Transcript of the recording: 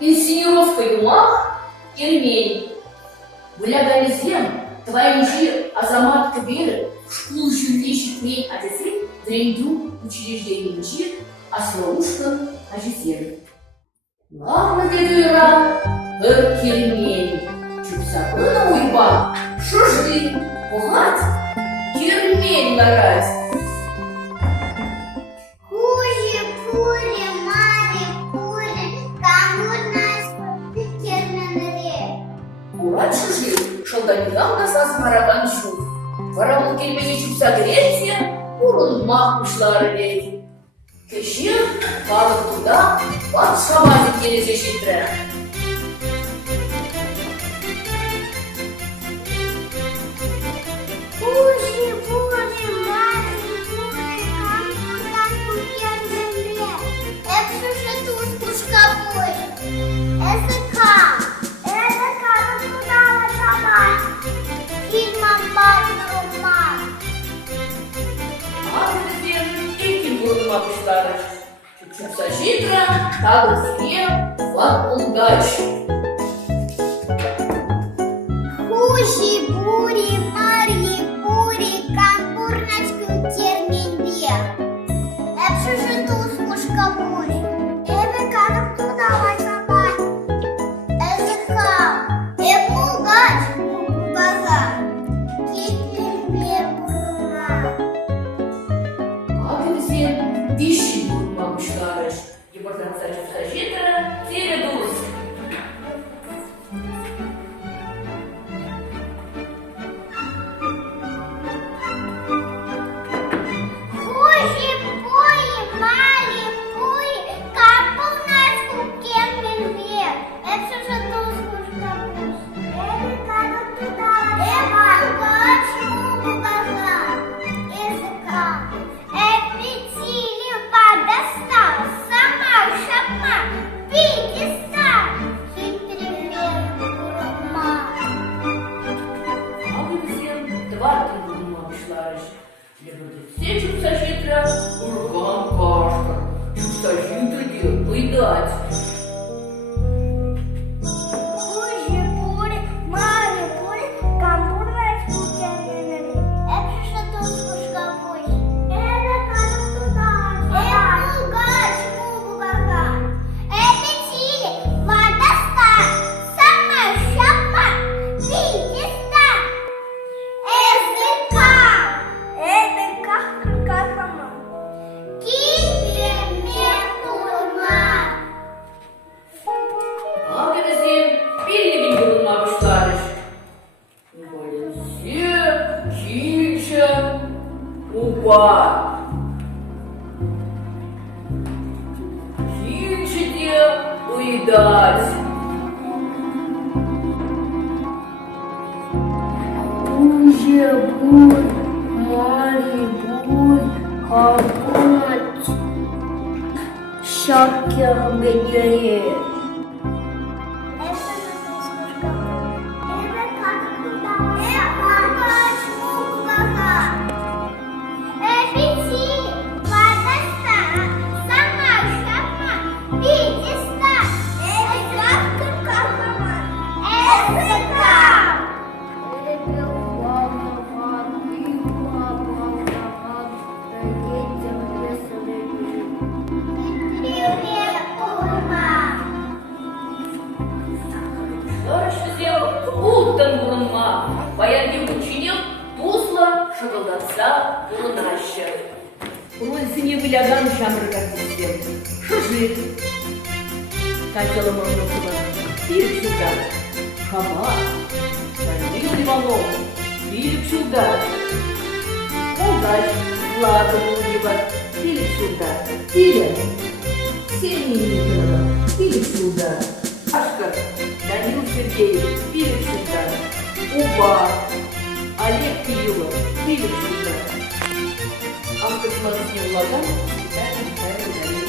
Инсценировка юмах Ирмень. Вылягalizem твоинжи Азамат Кабир в школу жюришит ней адесы дренду учреждении Асроушка Ажизер. Главное дедуира бір Кермень. Чупсапына уйба, шужды, пугать, Кермень нарать. Мурат шужи, шолданигам насас мараган шу. Варамыл келмеге чупса греция, урын мақпышлары бей. Кешір, балық туда, бат шамазы келезе шетірі. Мақпышлары. Чупса шетірі, тағы сіне, ват ұлдач. Дищи будут мамушкары, и потенциал сажитра, теледус. Все чупса шитра, урган кашка, чупса шитра выдать. Упа! Кинчите уедать! Уже будет, море будет, какой-нибудь шакер бедерет. Баянды учинил, тузла шагылдатса бурынашы. Рульсіне выляган жанры картинсем. Шужит. Хотела мамусыма. Фильм сюда. Хама. Данил Ливанов. Фильм сюда. Молдач. Влада Мудева. Фильм сюда. Тиля. Ксения Николаева. Фильм сюда. Ашка. Данил Сергеев. Фильм сюда. Уба, Олег Киилов, Фильм сюда. Автор смотрит не влаган, читает,